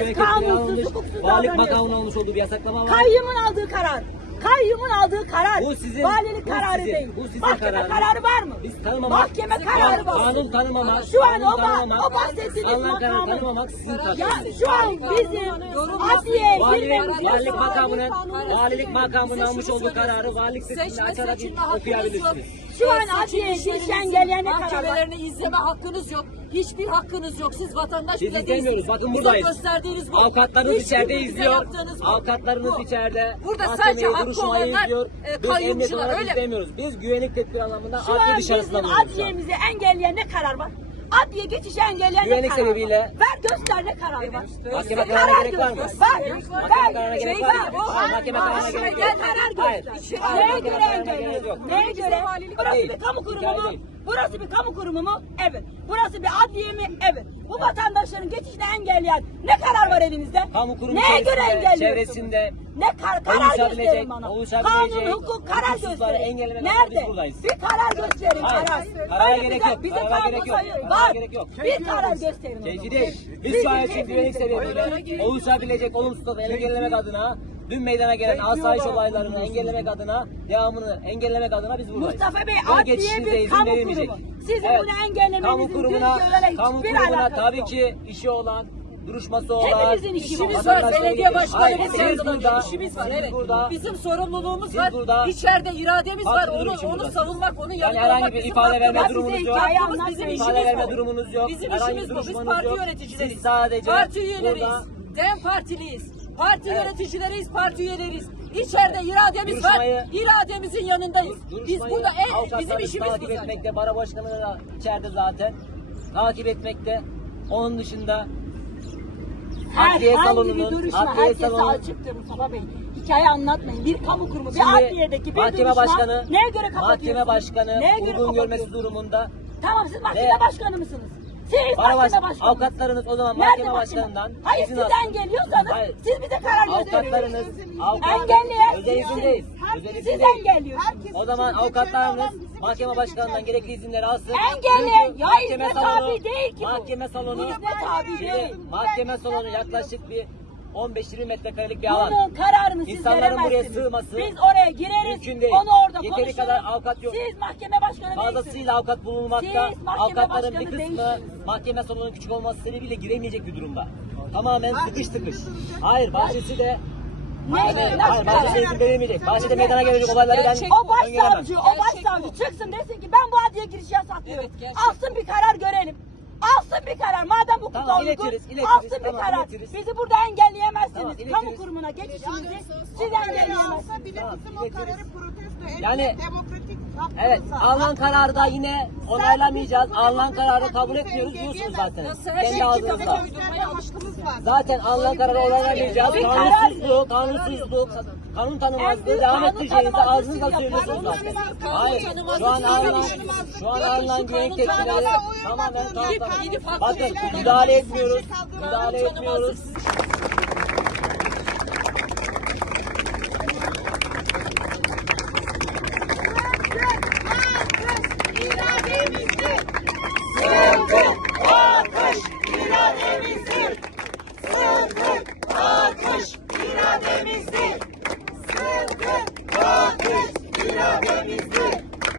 güvenlik tedbiri kanunsuz, alınmış. hukuksuz Valilik davranıyorsunuz. makamının almış olduğu bir yasaklama var. Kayyumun aldığı karar. Kayyumun aldığı karar. Bu sizin, valilik bu kararı sizin, değil. bu sizin Mahkeme kararınız. kararı var mı? Biz tanımamak, Mahkeme kararı var. kanun tanımamak, Şu an kanun o tanımamak, bahsettiğiniz alınan kararı makamın. tanımamak sizin Ya takdiriniz. şu an bizim adliyeye girmemiz Valilik yasak. valilik makamının almış olduğu kararı valilik sitesinde açarak okuyabilirsiniz. Şu an adliyeye giriş engelleyen ne karar var? Mahkemelerini izleme hakkınız yok. Hiçbir hakkınız yok. Siz vatandaş Biz bile izlemiyoruz. değilsiniz. Bakın Bize buradayız. gösterdiğiniz bu. Avukatlarınız Hiçbir içeride bize izliyor. yaptığınız bu. Avukatlarınız Bu. içeride. Burada mahkemeye sadece hakkı duruşmayı olanlar, izliyor. Biz kayyumcular, emniyet olarak öyle mi? izlemiyoruz. Biz güvenlik tedbiri anlamında Şu adli an dışarısına bizim alıyoruz. adliyemizi engelleyen ne karar var? Adliye geçişi engelleyen Güvenlik ne karar sebebiyle- var? Ver göster ne karar var? Mahkeme Bir kararına karar gerek var mı? göster. Mahkeme kararına gerek var mı? Hayır, mahkeme kararına gerek yok. Hayır. Neye Mahkeme göre kararına gerek engelliyor? yok. Neye göre? Burası Değil. bir kamu kurumu İdare mu? değil. Burası bir kamu kurumu mu? Evet. Burası bir adliye mi? Evet. Bu vatandaşların geçişini engelleyen ne karar var elinizde? Kamu kurumu Neye göre içerisinde, engelliyorsunuz? çevresinde Ne karar gösterin bana. oluşabilecek Kanun, hukuk, karar hukuksuzları gösterin. engellemek adına biz Nerede? buradayız. Bir karar gösterin. Hayır. Karar. Karara Böyle gerek bize- yok. bize Karara kanun gerek yok. sayıyor. Karara Var. gerek yok. Bir karar gösterin. o Tevzi zaman. değil. Biz şu an için güvenlik sebebiyle oluşabilecek olumsuzlukları engellemek adına dün meydana gelen asayiş olaylarını engellemek adına, devamını engellemek adına biz buradayız. Mustafa Bey, Yol adliye geçişinize bir izin kamu verilmeyecek. kurumu. Sizin Evet. bunu engellemenizin Kamu kurumuna, Türkiye'yle kamu hiçbir kurumuna alakası tabii yok. ki işi olan, duruşması olan, Hepimizin işimiz İşimiz var. vatandaşların Belediye işi- Hayır, başkanımız siz yargılanıyor. burada, İşimiz var. siz Evet. burada, Bizim sorumluluğumuz siz var. burada- İçeride irademiz var. Hakkınız için Onu buradasınız. savunmak, onu Yani yargılamak herhangi bir bizim ifade verme hakkımız. durumunuz Size yok. hikaye Bizim anlatmayın. işimiz İfade verme bu. durumunuz yok. Bizim Herhangi işimiz bir bu. Biz duruşmanız parti yok. yöneticileriz. Siz sadece Parti üyeleriyiz. burada Dem partiliyiz. Parti Evet. yöneticileriyiz, parti üyeleriyiz. İçeride irademiz var. Duruşmayı- İrademizin yanındayız. Biz duruşmayı burada bizim avukatlarınız işimiz bu takip zaten. etmekte, bara başkanı da içeride zaten. Takip etmekte. Onun dışında adliye Herhangi bir salonunun, duruşma adliye herkese salonunun, açıktır Mustafa Bey. Hikaye anlatmayın. Bir kamu kurumu, bir şimdi adliyedeki bir mahkeme duruşma başkanı, neye göre kapatıyorsunuz? mahkeme başkanı Neye göre uygun görmesi kapatıyorsunuz? durumunda Tamam, siz mahkeme Ve- başkanı mısınız? Siz bara mahkeme başkanı. avukatlarınız o zaman Nerede mahkeme başkanından Hayır, izin siz alsın. engelliyorsanız Hayır. siz bize karar Avukatlarınız, gösteriyorsunuz. Engelleyen özel izin değil. Özel Siz izin değil. engelliyorsunuz. O zaman avukatlarınız mahkeme başkanından gerekli izinleri alsın. Engelleyen, Çünkü ya mahkeme hizmet salonu- tabi değil ki bu. Mahkeme salonu, Bu hizmet tabi şimdi değil. mahkeme salonu yaklaşık bir 15-20 metrekarelik bir alan. Bunun kararını siz İnsanların buraya veremezsiniz. sığması Biz oraya gireriz, mümkün değil. onu orada Yeteri konuşuruz. kadar avukat yok. Siz mahkeme başkanı değilsiniz. Fazlasıyla avukat bulunmakta. Siz mahkeme Avukatların bir başkanı kısmı değilsiniz. mahkeme salonunun küçük olması sebebiyle giremeyecek bir durumda. Tamamen tıkış tıkış. Hayır, bahçesi de Ne? hayır, bahçede izin verilmeyecek. Bahçede meydana gelecek olayları ben Gerçek- O öngelemem. başsavcı, çıksın desin ki ben bu adliye girişi yasaklıyorum. Evet, gerçek. Alsın bir karar görelim. Alsın bir karar. Madem bu Tamam, kıza uygun, iletiriz, alsın bir tamam, karar. iletiriz. Bizi burada engelleyemezsiniz. Tamam, iletiriz. Kamu kurumuna geçişimizi siz engelleyemezsiniz. Bile Tamam, bizim o iletiriz. kararı protesto etmek Yani- demokratik hakkımız Evet, var. alınan kararı da yine onaylamayacağız. Alınan kararı kabul etmiyoruz diyorsunuz zaten. Nasıl her şey Kendi ağzınızda. Gösterme hakkımız var. Zaten alınan kararı onaylamayacağız. Bir Kanunsuzluk, kanun tanımazlığı En devam büyük ettireceğinizi kanun ağzınızla tanımazlığı söylüyorsunuz yapıyor. zaten. Kanun Hayır, tanımazlığı şu an alınan, tanımazlığı şu an alınan güvenlik tedbirleri tamamen Gidip hakkı bakın beyler- müdahale etmiyoruz. Kanun Müdahale etmiyoruz. tanımazlık.